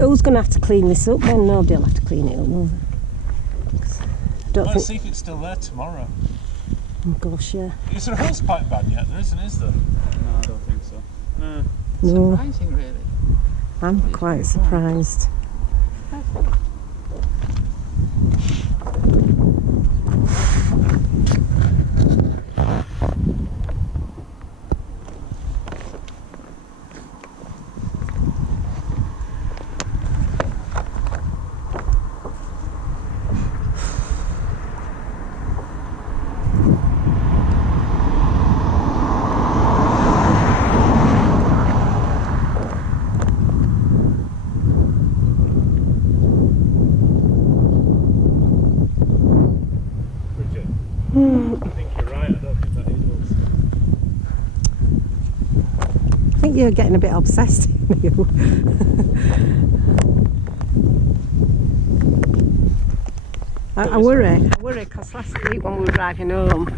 Who's going to have to clean this up then? Nobody will have to clean it up, will they? Let's see if it's still there tomorrow. Oh gosh, yeah. Is there a hose pipe ban yet? There isn't, is there? No, I don't think so. No. No. Surprising, really. I'm quite surprised. I think you're getting a bit obsessed, Neil. I worry because last week when we were driving home,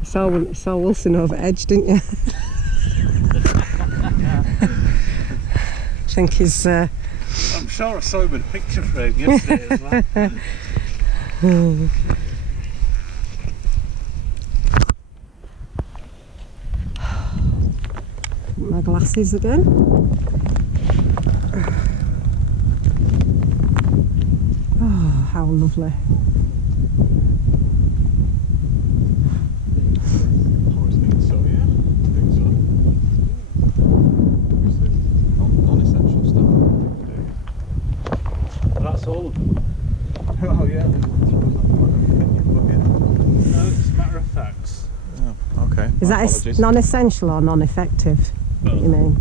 you saw Wilson over edge, didn't you? I think he's... I'm sure I saw him in a picture frame yesterday as well. My glasses again. Oh, how lovely. Non-essential stuff. That's all of them. Oh yeah. No, it's a matter of facts. Oh, okay. Is My that apologies. non-essential or non-effective? What you mean?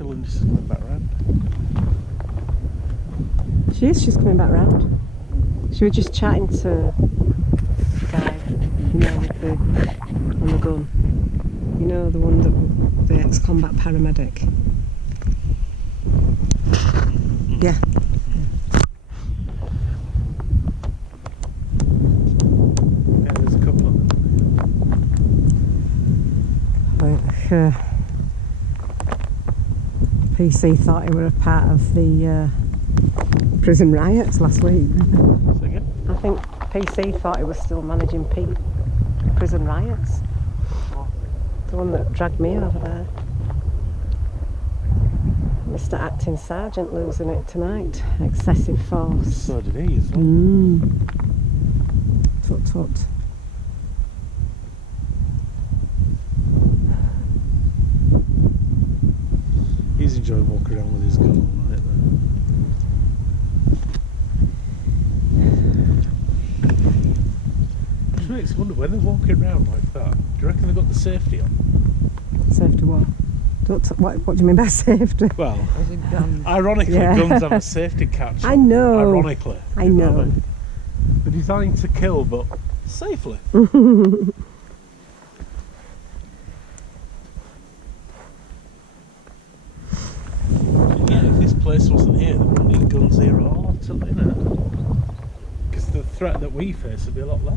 Linda's coming back round. She's coming back round. She was just chatting to the guy, you know, with on the gun. You know, the one that the ex-combat paramedic. Yeah. Yeah, there's a couple of them. PC thought he were a part of the prison riots last week. Second. I think PC thought he was still managing prison riots. The one that dragged me over there. Mr. Acting Sergeant losing it tonight. Excessive force. So did he as well. Tut tut. He's enjoying walking around with his gun all night then. Which makes me wonder, when they're walking around like that, do you reckon they've got the safety on? Safety what? What do you mean by safety? Well, ironically, Yeah. guns have a safety catch. I know. Ironically. I you know. what I mean? They're designed to kill, but safely. Yeah, if this place wasn't here, there wouldn't need guns here at all, you know. Because the threat that we face would be a lot less.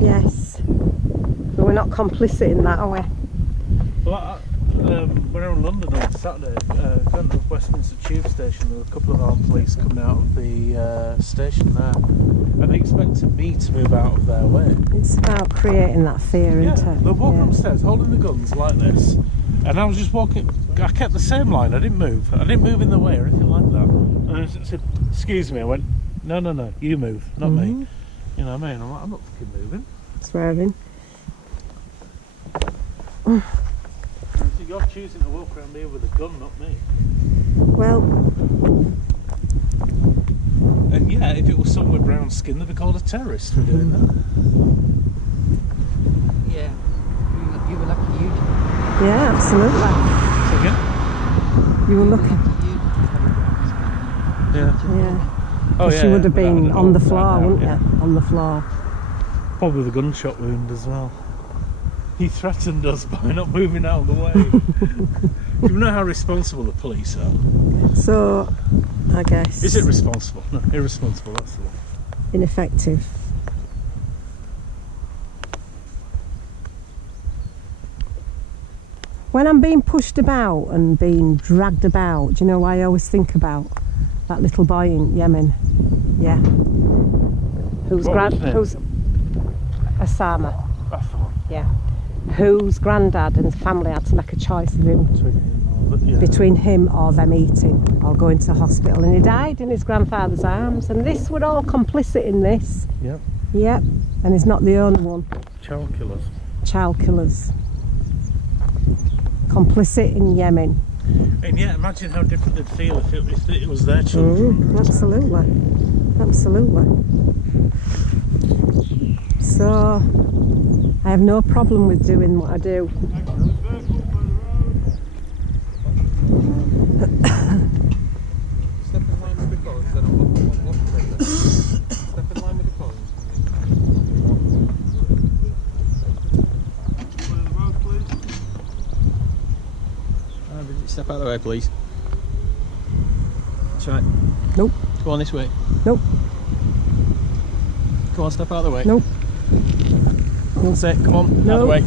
Yes. But we're not complicit in that, are we? Well, when I was in London on Saturday, going to Westminster Tube Station, there were a couple of armed police coming out of the station there, and they expected me to move out of their way. It's about creating that fear, Yeah, isn't it? they're walking Yeah. upstairs holding the guns like this, and I was just walking. I kept the same line. I didn't move. I didn't move in the way or anything like that. And I said, "Excuse me." I went, "No, you move, not me." You know what I mean? I'm like, I'm not fucking moving. Swearing. So you're choosing to walk around here with a gun, not me. Well, And yeah, if it was someone with brown skin, they'd be called a terrorist for doing that. Yeah. You were lucky you didn't. yeah, absolutely. So again, You were lucky. Yeah. Yeah. Oh, She would have without been a on the doubt, floor, without a doubt, wouldn't yeah. you? On the floor. Probably the gunshot wound as well. He threatened us by not moving out of the way. Do you know how responsible the police are? So, I guess. Is it responsible? No, irresponsible, that's the one. Ineffective. When I'm being pushed about and being dragged about, do you know what I always think about? That little boy in Yemen. Yeah. Whose What was his name? who's Osama. That's the one. Yeah. Whose granddad and family had to make a choice of him between him or them eating or going to hospital, and he died in his grandfather's arms, and this were all complicit in this. Yep. Yep. And he's not the only one. Child killers. Child killers. Complicit in Yemen. And yeah, imagine how different they'd feel if it was their children. Absolutely. Absolutely. So, I have no problem with doing what I do. Step in line with the cones, then I'll step in line with the cones. Step out of the way, please. That's right. Nope. Go on this way. Nope. Go on, step out of the way. Nope. That's it. Come on, out of No. the way.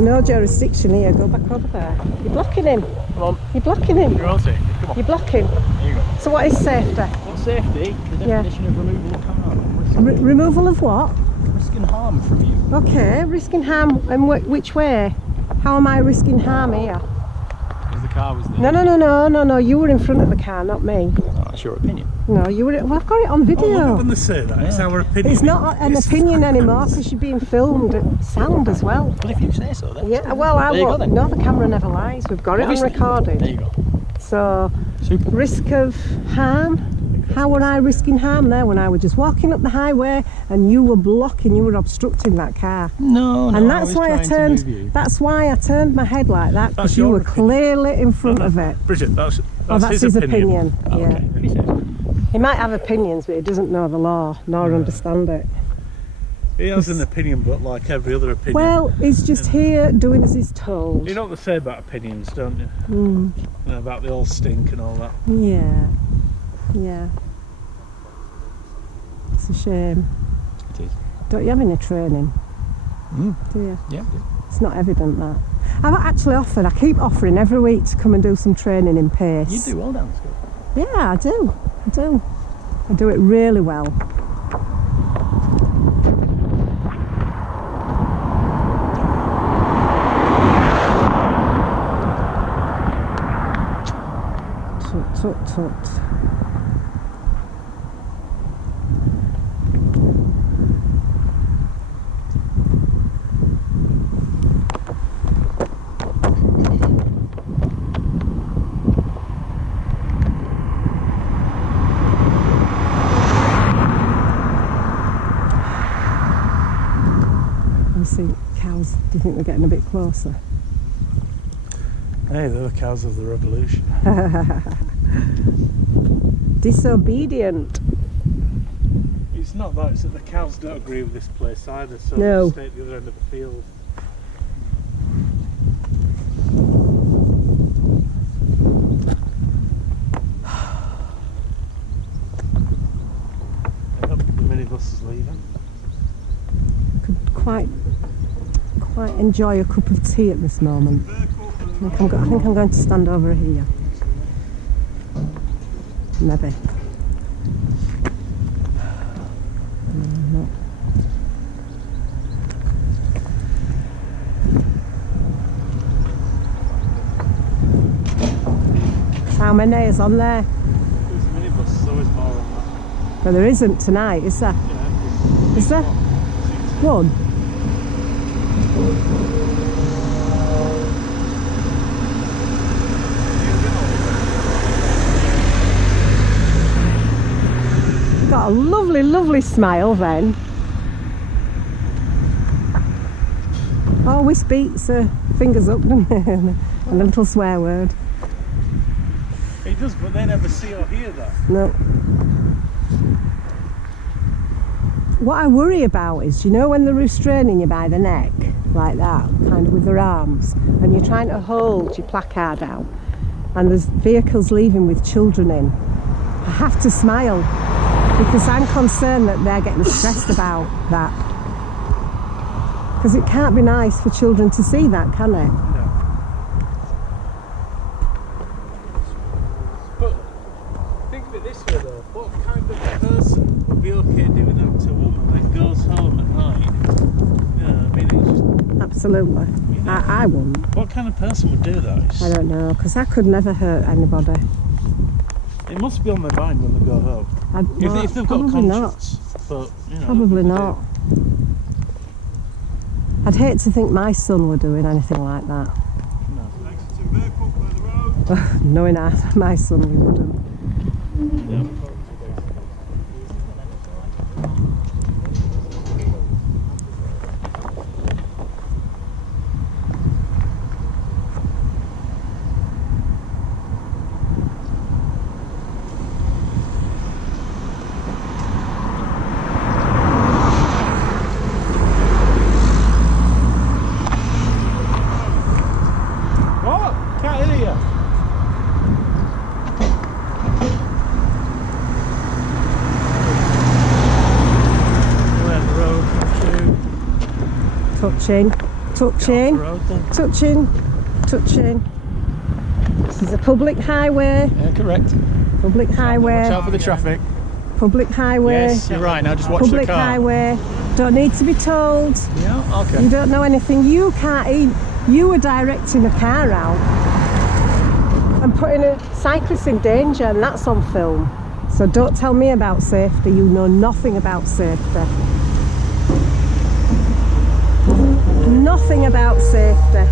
No jurisdiction here. Go back over there. You're blocking him. Come on. You're blocking him. You're on safety. Come on. You're blocking. There you go. So what is safety? What's safety? The Yeah. definition of removal of harm. Removal of what? Risking harm from you. Okay, risking harm. And which way? How am I risking harm here? Because the car was there. No. You were in front of the car, not me. Oh, that's your opinion. No, you were. Well, I've got it on Oh, love it video. when they say that. It's our opinion. It's not an opinion anymore because you're being filmed at sound as well. Well, if you say so, then. Yeah, well, I There you go won't. then. No, the camera never lies. We've got it on Obviously. recording. There you go. So, Super. risk of harm. How were I risking harm there when I was just walking up the highway and you were blocking, you were obstructing that car? No, And that's why I trying to turned. move you. That's why I turned my head like that because That's you your were opinion. clearly in front of it. Bridget, that's Oh, that's his opinion. Oh, Yeah. okay. If he says. He might have opinions, but he doesn't know the law nor understand it. He has an opinion, but like every other opinion. Well, he's just here doing as he's told. You know what they say about opinions, don't you? Mm, You know, about the old stink and all that. yeah. Yeah. It's a shame. It is. Don't you have any training? Mm. Do you? Yeah. It's not evident that. I've actually offered, I keep offering every week to come and do some training in pace. You do well down the school. Yeah, I do. I do. I do it really well. Tut, tut, tut. Obviously, cows, do you think they're getting a bit closer? Hey, they're the cows of the revolution. Disobedient. It's not that, it's that the cows don't agree with this place either, so No. they stay at the other end of the field. Yep, the minibus is leaving. Could quite enjoy a cup of tea at this moment. I think I'm going to stand over here. Maybe. No. How many is on there? There's a minibus, there's always more on that. But there isn't tonight, is there? Yeah, Is there? One? Got a lovely, lovely smile then. Always beats fingers up, doesn't it? And a little swear word. It does, but they never see or hear that. No. What I worry about is, you know, when they're restraining you by the neck, like that, kind of with their arms, and you're trying to hold your placard out, and there's vehicles leaving with children in, I have to smile because I'm concerned that they're getting stressed about that. Because it can't be nice for children to see that, can it? No. But think of it this way though, what kind of person would be okay doing that to a woman that goes home at night? You know, I mean, it's just, Absolutely. you know, I wouldn't. what kind of person would do that? I don't know, because I could never hurt anybody. It must be on their mind when they go home. If they've got probably not. conscience. But, you know, Probably they not. I'd hate to think my son were doing anything like that. do. Knowing my son, we wouldn't. Yeah. What? Can't hear you. We're on the road to Touching, touching, road then. touching, touching. This is a public highway, Yeah, correct. public Watch highway, out for the traffic. public highway, Yes, you're right. Now just watch public the car. highway. Don't need to be told. Yeah, okay. You don't know anything. You can't eat. You were directing a car out and putting a cyclist in danger, and that's on film. So don't tell me about safety. You know nothing about safety. Nothing about safety.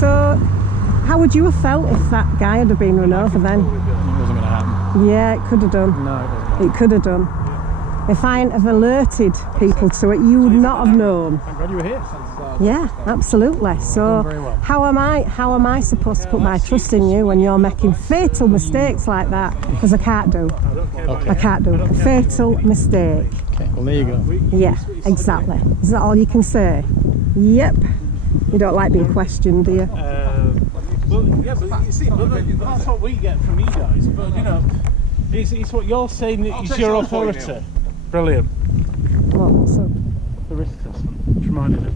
So, how would you have felt if that guy had been run over then? It wasn't going to happen. Yeah, it could have done. No, it wasn't. It could have done. If I hadn't have alerted people to it, you would not have known. I'm glad you were here. Yeah, absolutely. So very well. how am I supposed to put my trust in you when you're making fatal mistakes like that? Because I can't do. I can't do. A fatal mistake. Okay, well there you go. Yeah, exactly. Is that all you can say? Yep. You don't like being questioned, do you? Well, yeah, but you see, that's what we get from you guys. But you know, it's what you're saying is your authority. Brilliant. What? So, The risk assessment. Just reminded him.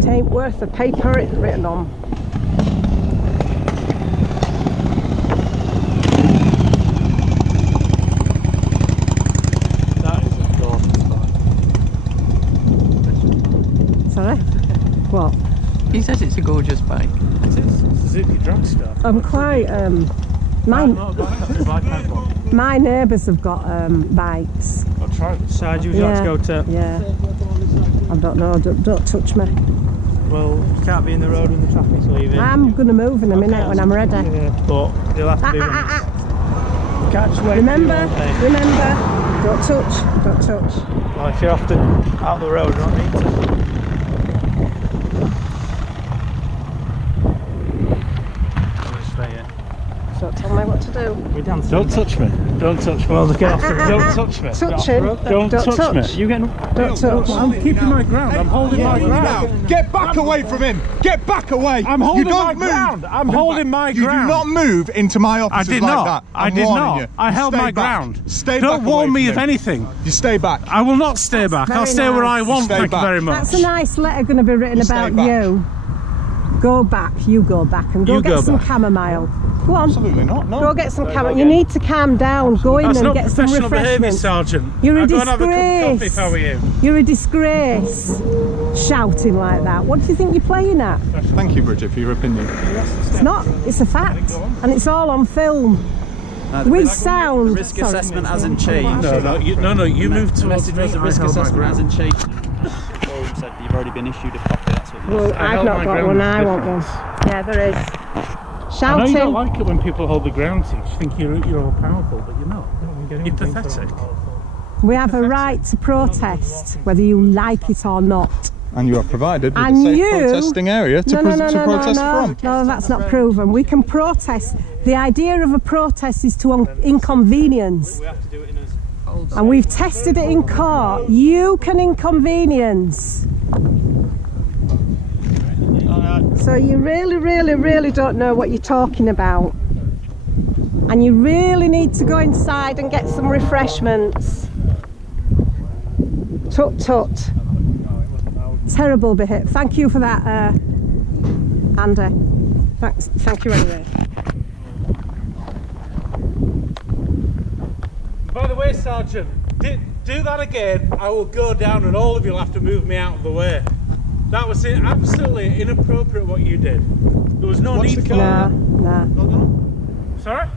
it ain't worth the paper it's written on. That is a gorgeous bike. Sorry? What? He says it's a gorgeous bike. It is. Suzuki Dragster. I'm quite my neighbours have got bikes. I'll try it. Side, you Yeah, yeah. I don't know. Don't touch me. Well, you can't be in the road when the traffic's leaving. I'm gonna move in a minute when I'm ready. Yeah, but you'll have to do it. Can't just wait. Remember, remember. Don't touch. Don't touch. Well, if you're off out the road, you don't need to. Just stay here. Don't tell me what to do. We're dancing. Don't touch me. Don't touch me. Well, get off the road. Don't touch me. Touching. Don't touch me. You getting? Don't touch. I'm keeping my ground. I'm holding my ground. Get back away from him! Get back away! I'm holding You don't my move. ground. I'm holding my You ground. do not move into my offices I did like not. that. I I'm did warning not. you. I held Stay my back. ground. Stay Don't back warn away me from of him. anything. You stay back. I will not stay back. Very I'll stay where I nice. want. Stay Thank you back. very much. That's a nice letter going to be written You stay about back. you. Go back. You go back and go You get go some back. chamomile. Go on. Absolutely not. No. Go get some chamomile. You need to calm down. Go in That's and not get some professional behaviour, refreshments. Sergeant. You're a I'll go and have a cup of coffee disgrace. if I were you. You're a disgrace. Shouting like that. What do you think you're playing at? Thank you, Bridget, for your opinion. It's not. It's a fact, and it's all on film with sound. Risk Sorry. assessment hasn't changed. No, you move towards The me. risk assessment hasn't changed. Forum said you've already been issued a copy. That's what Well, I I've held not my got ground, one. it's I want one. different. Yeah, there is. I know you Shouting. don't like it when people hold the ground to you. You think you're all powerful, but you're not. You're pathetic. We have a right to protest, whether you like it or not. And you are provided with And a safe you- protesting area to, to protest from. No, that's not proven. We can protest. The idea of a protest is to inconvenience. We have to do it in a. And we've tested it in court. You can inconvenience. So you really don't know what you're talking about. And you really need to go inside and get some refreshments. Tut tut. Terrible behaviour. Thank you for that, Andy. Thank you anyway. By the way, Sergeant, do that again, I will go down and all of you will have to move me out of the way. That was absolutely inappropriate what you did. There was no need for that. Nah. Sorry?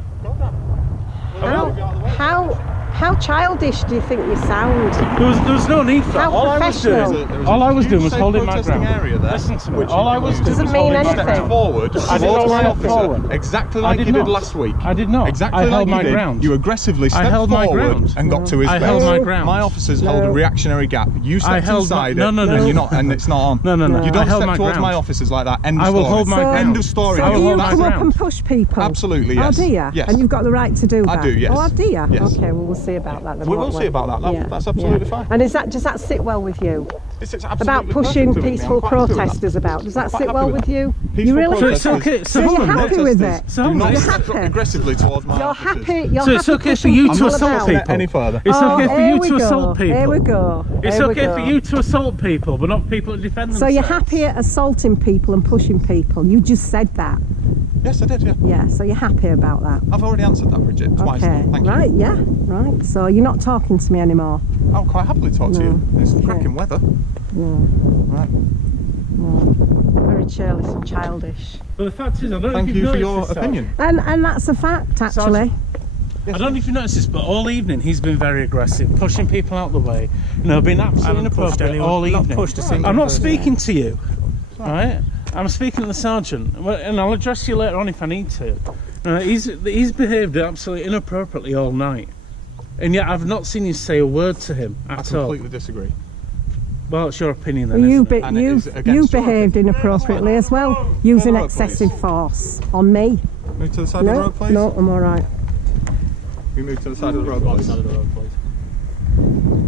How childish do you think you sound? There was no need for that. How professional. All I was doing was safe holding my protesting ground. area there, Listen to me. which All I was doing Doesn't was mean holding my anything. ground. forward I did not towards my step officer, forward. exactly I like did you did not. last week. I did not. Exactly I like held you my did. ground. You aggressively stepped held my forward ground. and got to his I base. held my ground. My officers hold a reactionary gap. You stepped held inside my- it. no, no, no. And you're not, and it's not on. No. You I don't held step my towards ground. my officers like that. End of I will story. hold my So- ground. End of story. So I will do you hold my come up ground. and push people? Absolutely, yes. Oh, do you? Yes. And you've got the right to do that? I do, yes. Oh, do you? Yes. Okay, well, we'll see about that then. We won't will see about that. That's absolutely fine. And does that sit well with you? It's absolutely About pushing perfect with me. peaceful I'm quite happy with that. protesters about? Does that I'm quite sit happy well with with that. you? Peaceful You really? So it's protesters- okay. So you're hold on. happy with it? So Do hold not on. You're step happy? aggressively towards my You're officers. happy. You're So it's happy okay for pushing you people to assault about? people. Any further? It's okay for here you we to go. assault people. Here we go. It's Here we okay go. for you to assault people, but not people that defend So themselves. you're happy at assaulting people and pushing people? You just said that. Yes, I did. Yeah. Yeah, so you're happy about that? I've already answered that, Bridget, twice. Okay, Thank you. right, yeah, right. So you're not talking to me anymore? I'll quite happily talk to you. It's cracking weather. No, Right. no. Very churlish and childish. But the fact is, I don't know Thank if you you've for noticed your this, opinion. And that's a fact, actually. I don't know if you've noticed this, but all evening he's been very aggressive, pushing people out the way. You know, being absolutely inappropriate all evening. I'm not speaking to you, right? I'm speaking to the sergeant, and I'll address you later on if I need to. He's behaved absolutely inappropriately all night, and yet I've not seen you say a word to him I at all. completely disagree. Well, it's your opinion then. Well, isn't it? And it is you against your behaved inappropriately as well, using the road, excessive please. force on me. Move to the side of the No, road, please. no, I'm all right. We move to the side of the road, please. Side of the road, please.